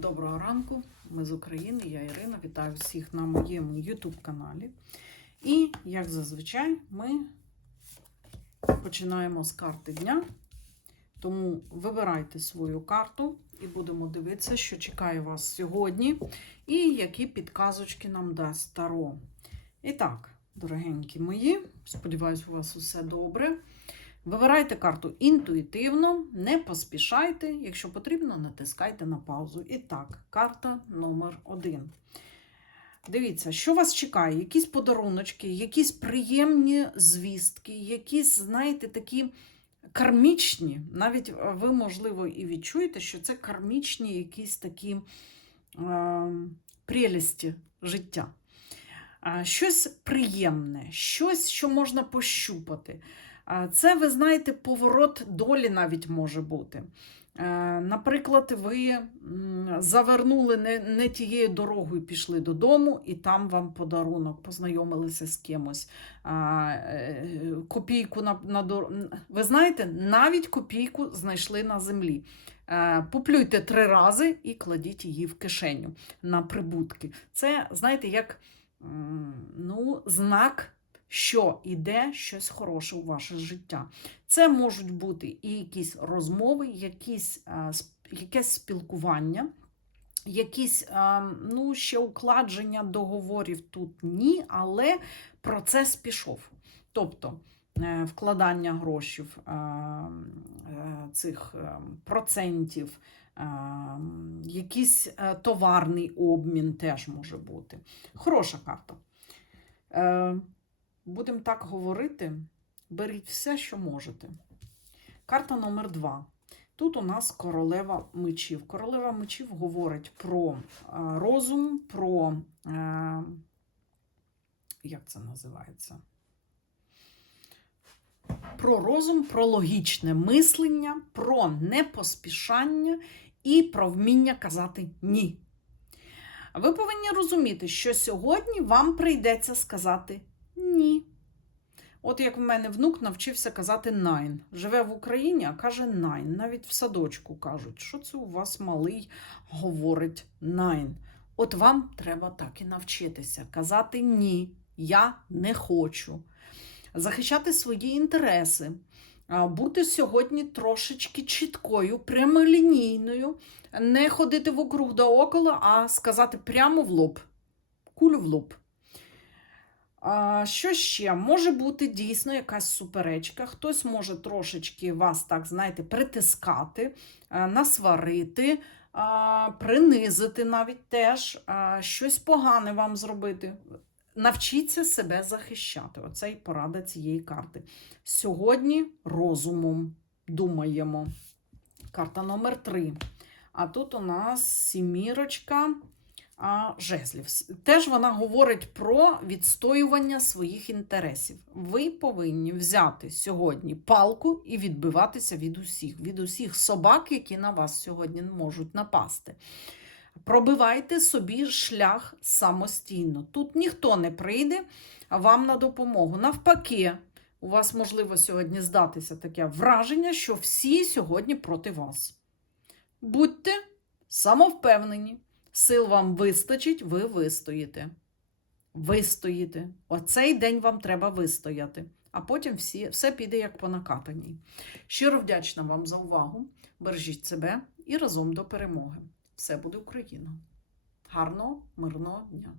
Доброго ранку, ми з України, я Ірина. Вітаю всіх на моєму YouTube каналі. І, як зазвичай, ми починаємо з карти дня. Тому вибирайте свою карту і будемо дивитися, що чекає вас сьогодні, і які підказочки нам дасть Таро. І так, дорогенькі мої, сподіваюсь, у вас усе добре. Вибирайте карту інтуїтивно, не поспішайте. Якщо потрібно, натискайте на паузу. І так, карта номер один. Дивіться, що вас чекає? Якісь подаруночки, якісь приємні звістки, якісь, знаєте, такі кармічні. Навіть е, ви, можливо, і відчуєте, що це кармічні якісь такі е, прелісті життя. Е, Щось приємне, щось, що можна пощупати. Це, ви знаєте, поворот долі навіть може бути. Е, Наприклад, ви завернули не, не тією дорогою, пішли додому, і там вам подарунок, познайомилися з кимось. Е, Копійку на, на Ви знаєте, навіть копійку знайшли на землі. Е, Поплюйте три рази і кладіть її в кишеню на прибутки. Це, знаєте, як ну, знак що іде щось хороше у ваше життя. Це можуть бути і якісь розмови, якісь, якесь спілкування, якісь ну, ще укладження договорів тут ні, але процес пішов. Тобто е, вкладання грошів е, цих е, процентів. Якийсь товарний обмін теж може бути. Хороша карта. Будемо так говорити, беріть все, що можете. Карта номер два. Тут у нас королева мечів. Королева мечів говорить про е, розум, про, е, як це називається? Про розум, про логічне мислення, про непоспішання і про вміння казати ні. Ви повинні розуміти, що сьогодні вам прийдеться сказати ні. От як в мене внук навчився казати найн. Живе в Україні, а каже найн. Навіть в садочку кажуть, що це у вас малий говорить найн. От вам треба так і навчитися. Казати ні, я не хочу. Захищати свої інтереси. Бути сьогодні трошечки чіткою, прямолінійною, не ходити вокруг да около, а сказати прямо в лоб, кулю в лоб. Що ще? Може бути дійсно якась суперечка. Хтось може трошечки вас, так, знаєте, притискати, насварити, а, принизити навіть теж, щось погане вам зробити. Навчіться себе захищати. Оце і порада цієї карти. Сьогодні розумом думаємо. Карта номер три. А тут у нас сімірочка жезлів. Теж вона говорить про відстоювання своїх інтересів. Ви повинні взяти сьогодні палку і відбиватися від усіх, від усіх собак, які на вас сьогодні можуть напасти. Пробивайте собі шлях самостійно. Тут ніхто не прийде вам на допомогу. Навпаки, у вас можливо сьогодні здатися таке враження, що всі сьогодні проти вас. Будьте самовпевнені. Сил вам вистачить, ви вистоїте. Вистоїте. Оцей день вам треба вистояти. А потім всі, все піде як по накатаній. Щиро вдячна вам за увагу. Бережіть себе і разом до перемоги. Все буде Україна. Гарного, мирного дня!